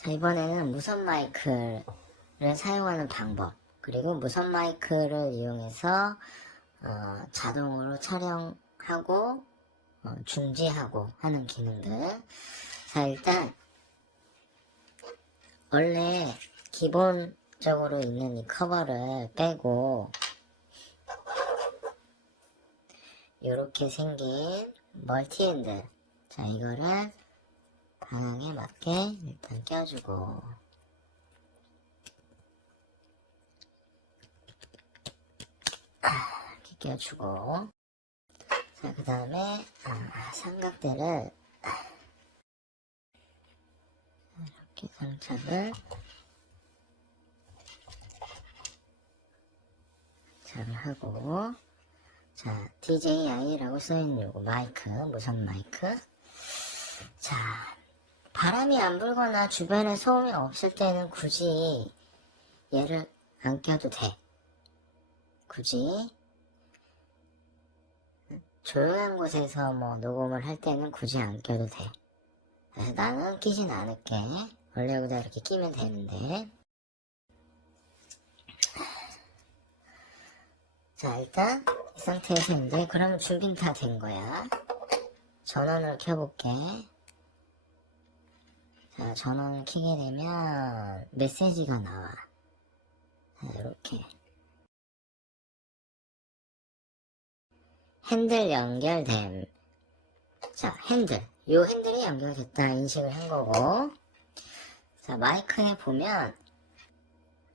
자, 이번에는 무선 마이크를 사용하는 방법, 그리고 무선 마이크를 이용해서 어, 자동으로 촬영하고 어, 중지하고 하는 기능들. 자, 일단 원래 기본적으로 있는 이 커버를 빼고 이렇게 생긴 멀티핸드 자 이거를 방향에 맞게 일단 껴주고. 아, 이렇게 껴주고. 자 그 다음에 아, 삼각대를 이렇게 장착을. 잘 하고. 자 DJI라고 써있는 요거 마이크 무선 마이크. 자 바람이 안 불거나 주변에 소음이 없을 때는 굳이 얘를 안 껴도 돼. 굳이. 조용한 곳에서 뭐 녹음을 할 때는 굳이 안 껴도 돼. 그래서 나는 끼진 않을게. 원래 여기다 이렇게 끼면 되는데. 자 일단 이 상태에서 이제 그러면 준비는 다 된 거야. 전원을 켜볼게 자 전원을 켜게 되면 메시지가 나와. 자 이렇게. 핸들 연결됨. 자 핸들. 요 핸들이 연결됐다. 인식을 한 거고. 자 마이크에 보면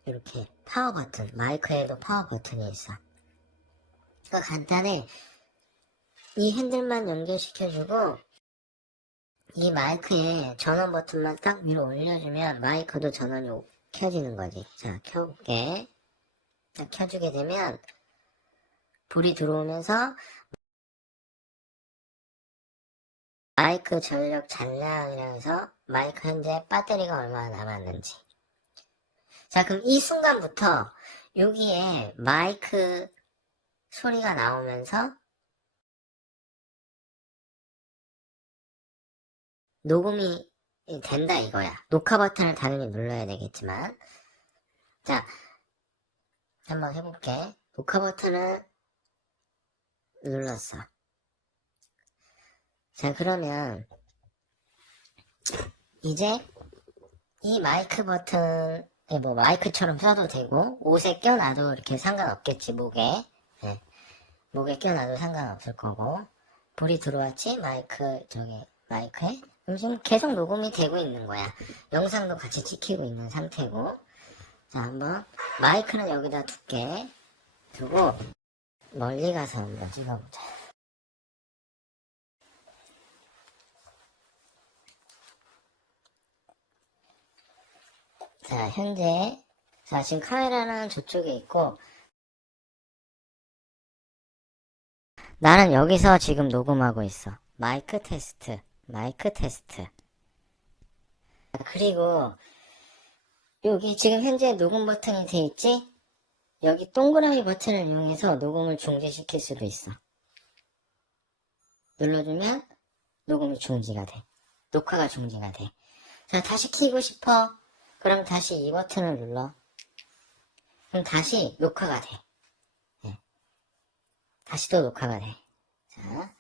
이렇게 파워 버튼 마이크에도 파워 버튼이 있어. 그 간단해. 이 핸들만 연결시켜주고 이 마이크에 전원 버튼만 딱 위로 올려주면 마이크도 전원이 오- 켜지는 거지 자 켜볼게 자 켜주게 되면 불이 들어오면서 마이크 전력 잔량이라 해서 마이크 현재 배터리가 얼마나 남았는지. 자, 그럼 이 순간부터 여기에 마이크 소리가 나오면서 녹음이 된다 이거야. 녹화 버튼을 당연히 눌러야 되겠지만. 자, 한번 해볼게. 녹화 버튼을 눌렀어. 자, 그러면 이제 이 마이크 버튼, 뭐 마이크처럼 써도 되고 옷에 껴놔도 이렇게 상관없겠지 목에, 예. 목에 껴놔도 상관없을 거고 불이 들어왔지 마이크 저기 마이크에 지금 계속 녹음이 되고 있는 거야. 영상도 같이 찍히고 있는 상태고 자 한번 마이크는 여기다 둘게 두고 멀리 가서 한번 찍어보자. 자, 현재, 자, 지금 카메라는 저쪽에 있고, 나는 여기서 지금 녹음하고 있어. 마이크 테스트, 마이크 테스트. 그리고, 여기 지금 현재 녹음 버튼이 돼 있지? 여기 동그라미 버튼을 이용해서 녹음을 중지시킬 수도 있어. 눌러주면 녹음이 중지가 돼. 녹화가 중지가 돼. 자, 다시 키고 싶어. 그럼 다시 이 버튼을 눌러. 그럼 다시 녹화가 돼. 예. 다시 또 녹화가 돼. 자,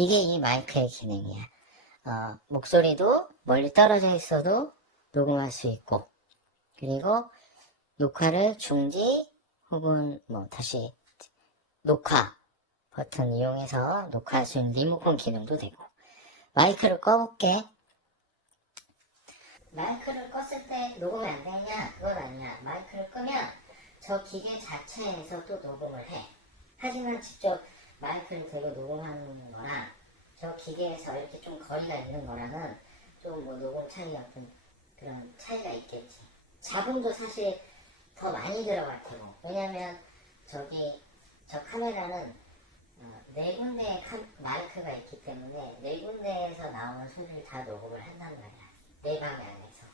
이게 이 마이크의 기능이야. 어, 목소리도 멀리 떨어져 있어도 녹음할 수 있고, 그리고 녹화를 중지 혹은 뭐 다시 녹화 버튼 이용해서 녹화할 수 있는 리모컨 기능도 되고, 마이크를 꺼볼게. 마이크를 껐을 때 녹음이 안 되냐? 그건 아니야. 마이크를 끄면 저 기계 자체에서 또 녹음을 해. 하지만 직접 마이크를 들고 녹음하는 거랑 저 기계에서 이렇게 좀 거리가 있는 거랑은 좀 뭐 녹음 차이 같은 그런 차이가 있겠지. 잡음도 사실 더 많이 들어갈 테고. 왜냐면 저기 저 카메라는 어, 네 군데의 카- 마이크가 있기 때문에 네 군데에서 나오는 소리를 다 녹음을 한단 말이야. 내 방향에서.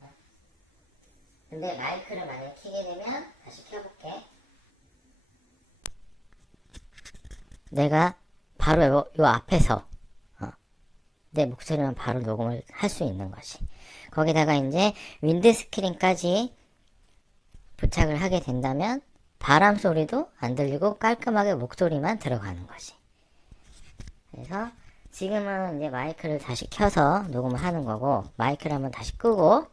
어? 근데 마이크를 만약에 켜게 되면 다시 켜볼게. 내가 바로 요, 요 앞에서 어, 내 목소리만 바로 녹음을 할 수 있는 것이. 거기다가 이제 윈드 스크린까지 부착을 하게 된다면 바람 소리도 안 들리고 깔끔하게 목소리만 들어가는 것이. 그래서 지금은 이제 마이크를 다시 켜서 녹음을 하는 거고 마이크를 한번 다시 끄고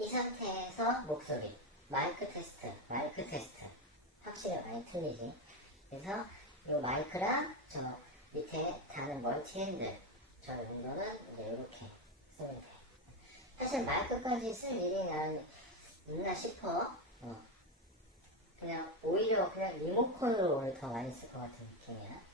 이 상태에서 목소리 마이크 테스트 마이크 테스트 확실히 많이 틀리지 그래서 이 마이크랑 저 밑에 다는 멀티 핸들 저 정도는 이제 이렇게 쓰면 돼 사실 마이크까지 쓸 일이 난 있나 싶어. 어. 그냥 오히려 그냥 리모컨으로 오늘 더 많이 쓸 것 같은 느낌이야